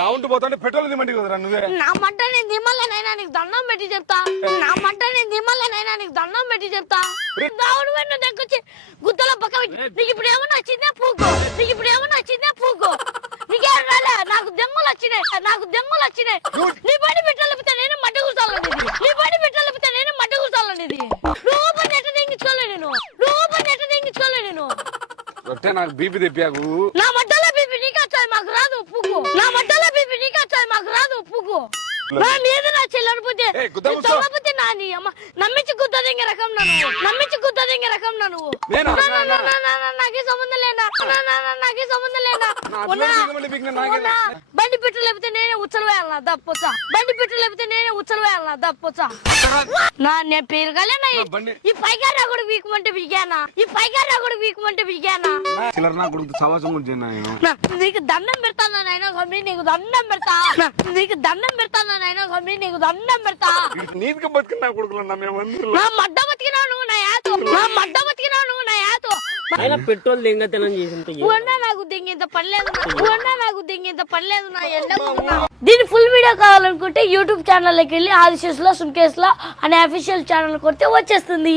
Sound పోతాంటే petrol దిమండి కదరా నువ్వే. నా మంట నేను దిమ్మలేనైనా నీకు దండం పెట్టి చెప్తా. నా మంట నేను దిమ్మలేనైనా నీకు దండం పెట్టి చెప్తా. దావుడు వెన్ను దగ్గొచ్చి గుద్దల పక్క నీకు ఇప్పుడు ఏమన్నా వచ్చిందే పూకో. నీకు ఇప్పుడు ఏమన్నా వచ్చిందే పూకో. నీకేం రాలే. నాకు దెమ్మలు వచ్చినాయి. నాకు దెమ్మలు వచ్చినాయి. నీ బడి పెట్టలేకపోతే నేను మడ్డ కూర్చోాలనేది. నీ బడి పెట్టలేకపోతే నేను మడ్డ కూర్చోాలనేది. రూపాయి ఎట్ట తెంగించుకోలే నేను. రూపాయి ఎట్ట తెంగించుకోలే నేను. అంటే నాకు బీపీ తెప్పాకు. నా మడ్డల బీపీ నీకు వచ్చాయి మాకు రాదు పూకు. నా మడ్డల బీపీ నీకు వచ్చాయి మాకు రాదు పూకు. నా మీద నా చెల్లెను బుద్ధి బుద్ధి నాని అమ్మ నమ్మించి గుద్ద దింగే రకం నన్ను. నమ్మించి గుద్ద దింగే రకం నన్ను. నాకే సంబంధం లేదా. నాకే సంబంధం లేదా. బండి పెట్టు లేకపోతే నేనే ఉచ్చలు వేయాలన్నా దప్పొచ్చా. బండి పెట్టు లేకపోతే నేనే ఉచ్చలు వేయాలన్నా దప్పొచ్చా. నా నేను పెరగలేనా. ఈ పైగా కూడా వీకమంటే వీగానా. ఈ పైగా కూడా వీకమంటే వీగానా. నీకు దండం పెడతాను నాయన స్వామి. నీకు దండం పెడతా. నీకు దండం పెడతాను నాయన స్వామి. నీకు దండం పెడతా. నీకు బతికినా కొడుకున్నా మేము నా మడ్డ బతికినా నువ్వు నా యాతో. నా మడ్డ బతికినా నువ్వు నా యాతో. పెట్రోల్ దింగతనం చేసి నాకు దింగేంత పనిలేదు. నాకు దింగేంత పనిలేదు. నా ఎండ దీని ఫుల్ వీడియో కావాలనుకుంటే యూట్యూబ్ ఛానల్కి వెళ్ళి ఆదిశేషుల సుంకేశ్లా అనే అఫీషియల్ ఛానల్ కొడితే వచ్చేస్తుంది.